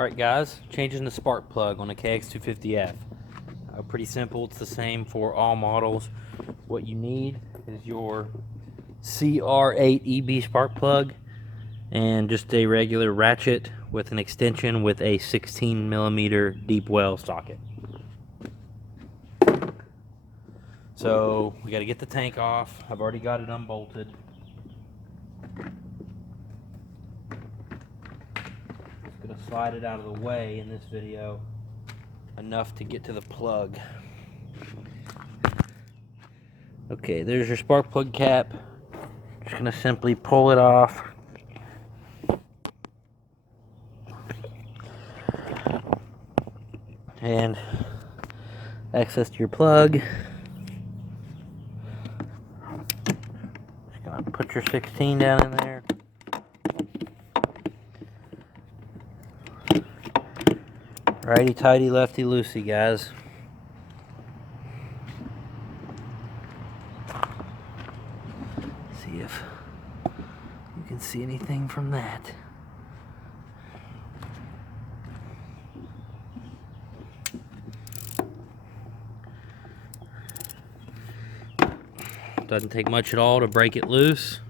Alright guys, changing the spark plug on the KX250f. Pretty simple, it's the same for all models. What you need is your CR8 EB spark plug and just a regular ratchet with an extension with a 16mm deep well socket. So we got to get the tank off. I've already got it unbolted. Just going to slide it out of the way in this video enough to get to the plug. Okay, there's your spark plug cap. Just going to simply pull it off. And access to your plug. Just going to put your 16 down in there. Righty tighty, lefty loosey, guys. See if you can see anything from that. Doesn't take much at all to break it loose.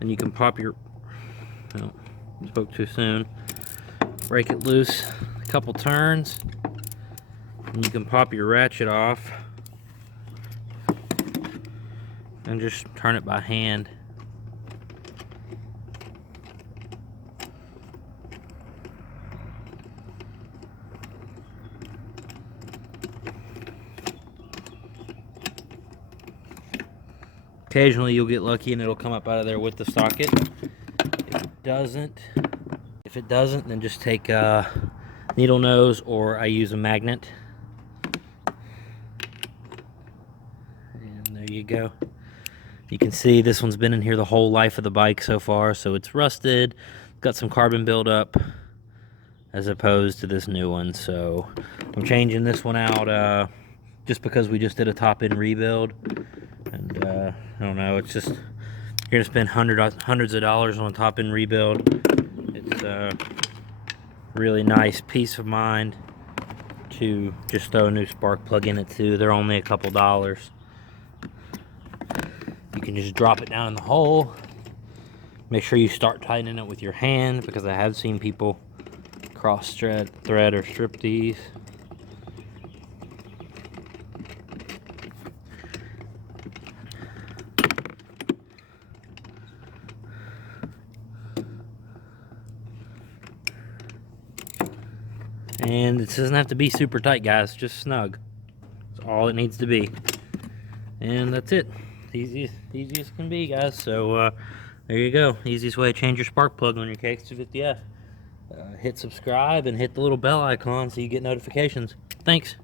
And you can pop your, oh, spoke too soon. Break it loose a couple turns. And you can pop your ratchet off. And just turn it by hand. Occasionally you'll get lucky and it'll come up out of there with the socket. If it doesn't, then just take a needle nose, or I use a magnet. And there you go. You can see this one's been in here the whole life of the bike so far, so it's rusted, got some carbon buildup as opposed to this new one. So I'm changing this one out just because we just did a top-end rebuild. And I don't know, it's just, you're gonna spend hundreds of dollars on a top-end rebuild. It's a really nice peace of mind to just throw a new spark plug in it too. They're only a couple dollars. You can just drop it down in the hole. Make sure you start tightening it with your hand, because I have seen people cross thread or strip these. And it doesn't have to be super tight, guys, just snug. That's all it needs to be. And that's it. Easiest can be, guys. So there you go. Easiest way to change your spark plug on your KX250f. Hit subscribe and hit the little bell icon so you get notifications. Thanks.